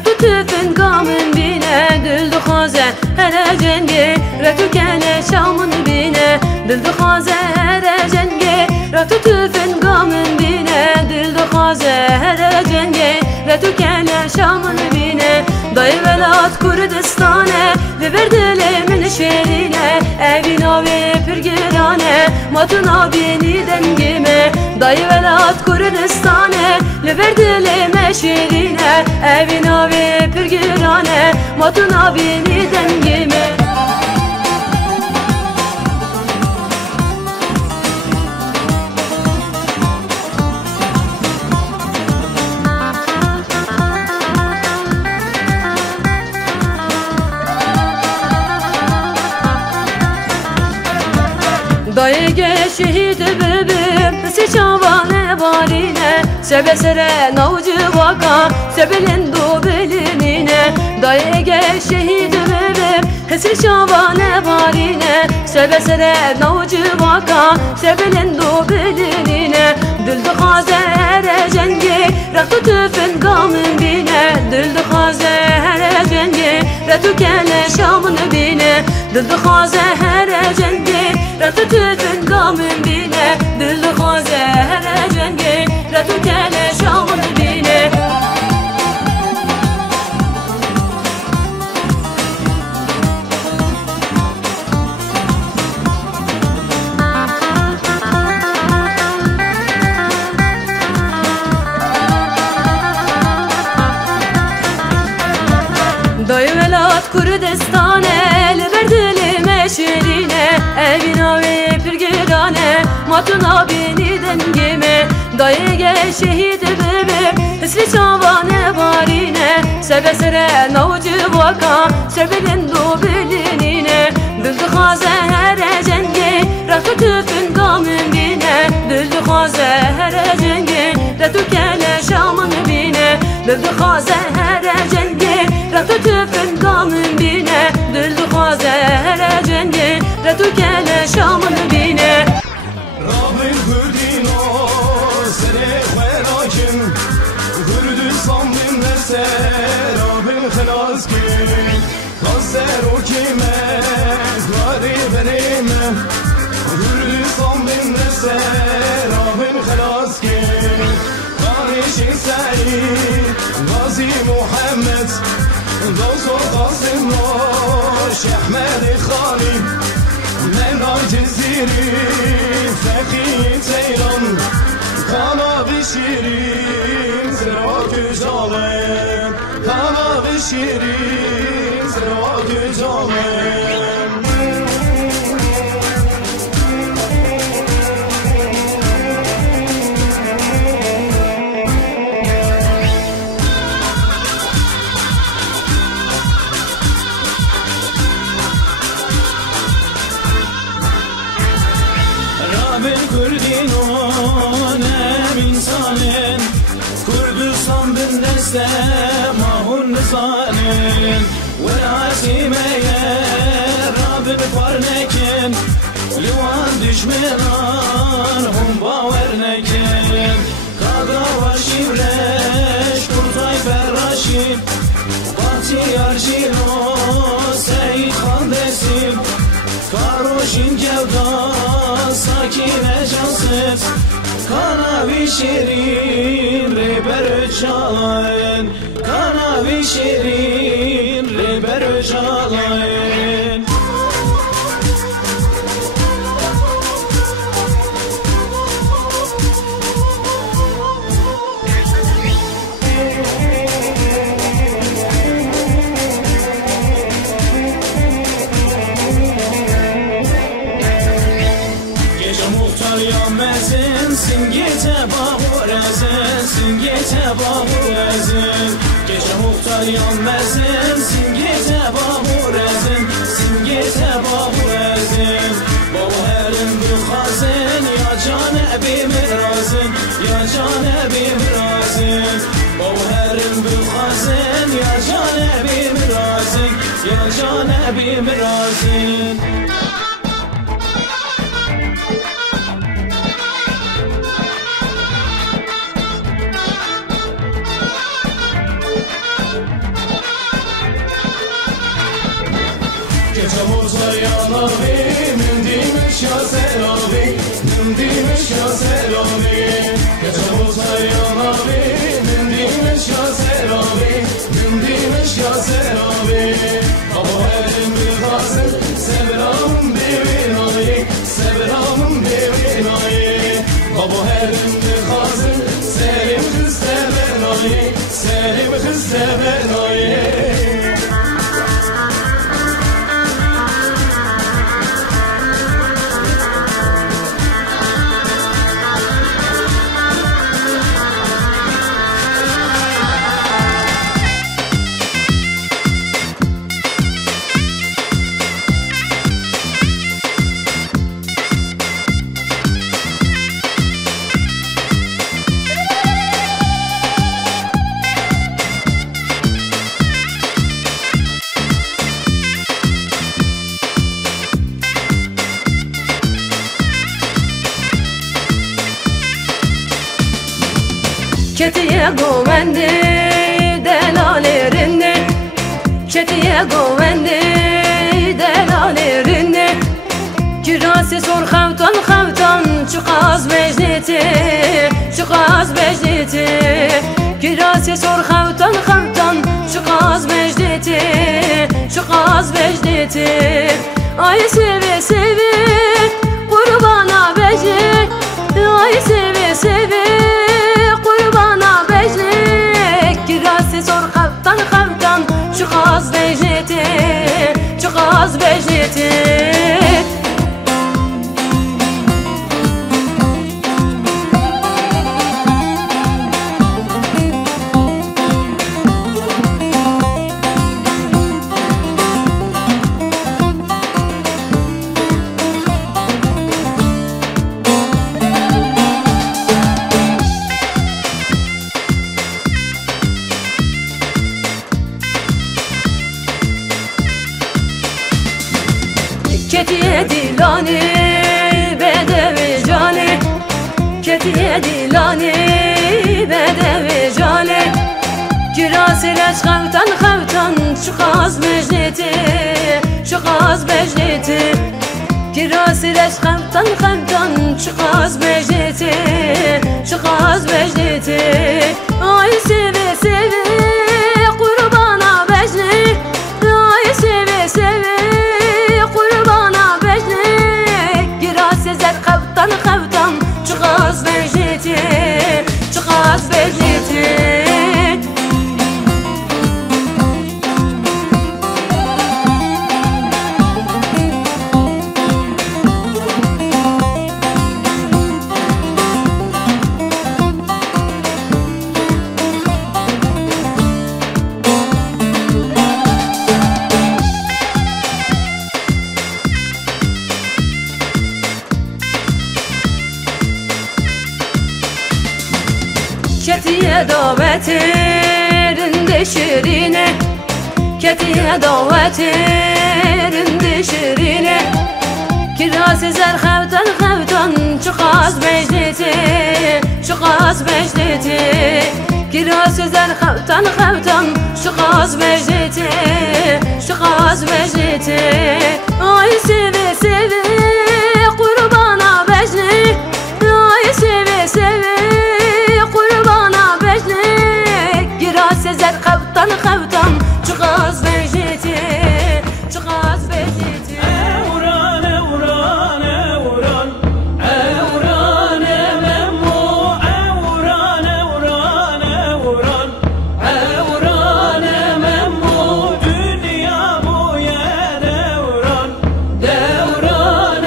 رتو تفن قامن بينا دل دخازة هلا جنجي رتو كان شامن بينا دل دخازة هلا جنجي رتو تفن قامن بينا دل دخازة هلا جنجي رتو كان شامن بينا ضاي ولاد كردستانه ببردلي من شيرينه evina ve pürgürane matına beni dengime dayı velat Kürdistan'e leberdile meşirine evina ve pürgürane matına beni dengime Dayıge şehit bebim Sıçavane baline Sebe sere navcı vaka Sebelin du belinine Dayıge şehit bebim Sıçavane baline Sebe sere navcı vaka Sebelin du belinine Düldü khazere cengi Raktu tüfün gamın bine Düldü khazere cengi Raktu kele şamın bine Düldü khazere cengi Raktu tüfün gamın bine Düldü khazere cengi Raktu kele şamın bine Dayı velat Kürdistan'e Leberdili meşirine Evina ve pürgürane Matına beni dengime Dayı gel şehit bebim İsli çavane varine Sebe sere navcı vaka Sebelin du bilinine Düldü khazere cengi Raktu tüfün gamın bine Düldü khazere cengi Raktu kele şamın bine Düldü khazere cengi Raktu tüfün gamın bine Düldü khazere cengi Raktu kele şamın bine Rabin Kürdino sene kherakin Kürdistan dinlerse Rabin khalas ki Kaser o kime Gari berime Kürdistan dinlerse Rabin khalas ki Kardeşin Said Gazi Muhammed Dozo Qasım Roş Ahmed Khali Mevla Ceziri Fekhi Teyran Kana Şirin Zira Gücalem Kana Şirin Zira Gücalem Kürdinun em insanın Kürdistan bindeste mahun nizanin Ve asimeye Rabbin parnekin Livan düşmenan hum baver nekin Kadra var şivreş Kurtay Ferraşin Bahtiyar Cino Seyit Handesin Karoşin Cevda Sakine Canset Kanavi Şirin Reber Öcalan Kanavi Şirin Reber Öcalan Singete bahurezin, singete bahurezin Gece muhtar yanmezin, singete bahurezin Singete bahurezin Baba herin bu khazin, ya canebi mirazin Ya canebi mirazin Baba herin bu khazin, ya canebi mirazin Ya canebi mirazin yanavi Mindimiş ya selavi Mindimiş ya selavi Gece olsa yanavi Mindimiş ya selavi Mindimiş ya selavi Ama elim bir hazır Seberamın bir binayı Seberamın bir binayı Baba elim bir hazır Selim kız sebenayı Selim kız sebenayı Ketiye govendi delalerini Ketiye govendi delalerini Kirası sor xavtan xavtan Çıkaz mecniti Çıkaz mecniti Kirası sor xavtan xavtan Çıkaz mecniti Çıkaz mecniti Ay sevi sevi Kurbana becri Ay sevi sevi Kurbana becrik Kirası sor xavtan xavtan Çıkaz becneti Çıkaz becneti Ketiye dilani bedevi cani Ketiye dilani bedevi cani Kirasıleş xavtan xavtan Çıkaz mecneti Çıkaz mecneti Kirasıleş xavtan xavtan Çıkaz mecneti Çıkaz mecneti Ay sevi sevi Kurbana becri Ay sevi sevi Xavtan xavtan Çıkaz mecneti Çıkaz mecneti Ketiye davetirinde şirine Ketiye davetirinde şirine Kirası zer xavtan xavtan Çıkaz mecneti Çıkaz mecneti Kirası zer xavtan xavtan Çıkaz mecneti Çıkaz mecneti Ay sevi sevi Kurbana becri Ay sevi sevi Sezer xavtan xavtan Çıkaz mecneti Çıkaz mecneti Evran evran evran Evran ememmu Evran evran evran Evran ememmu Dünya bu yer devran Devran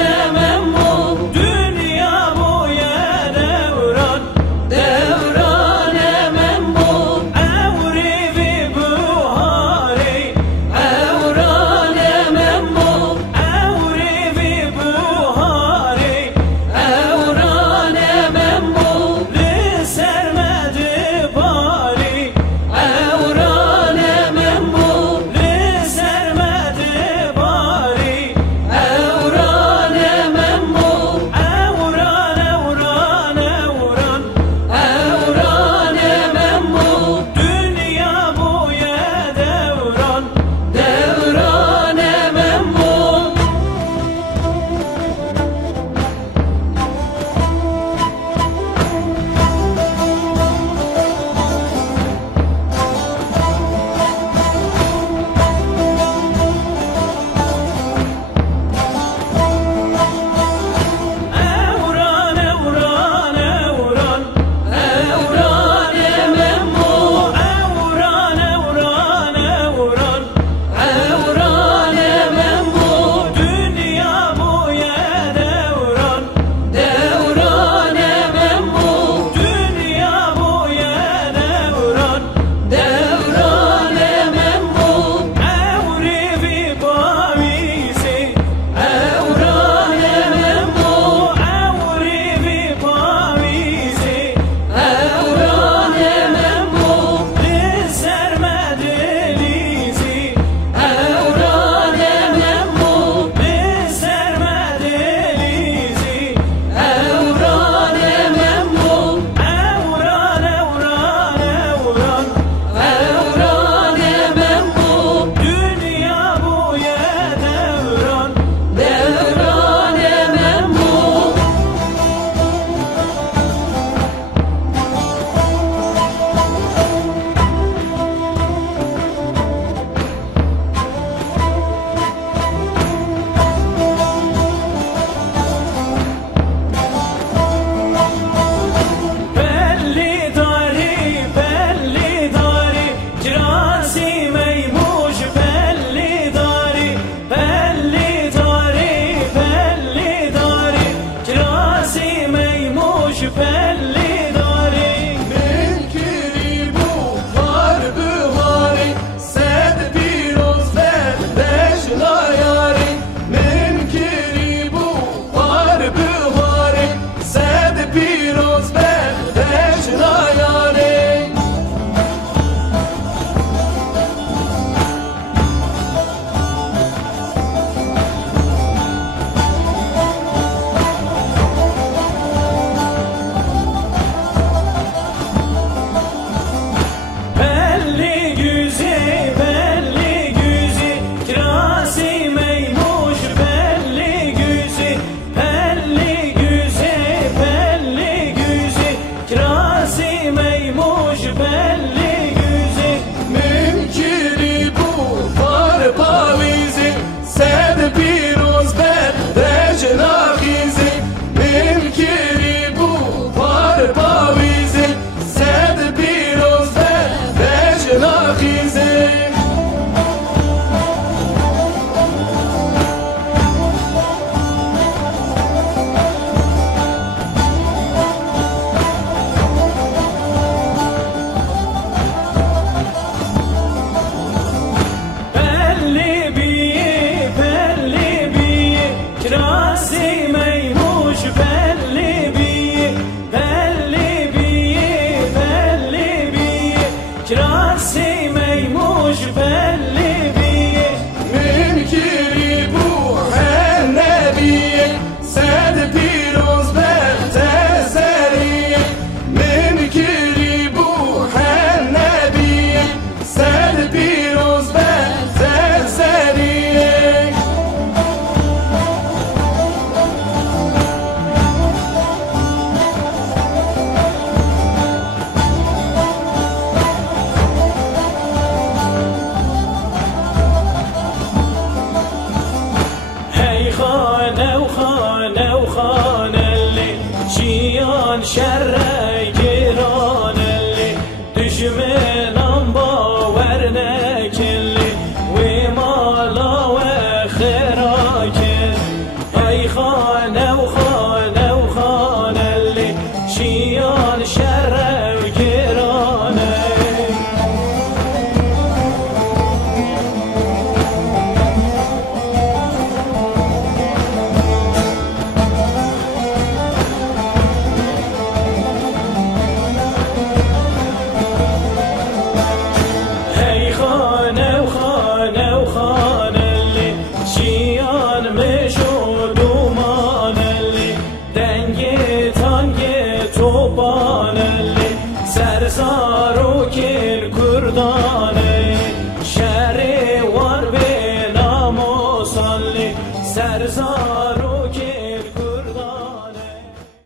اللي جيان شر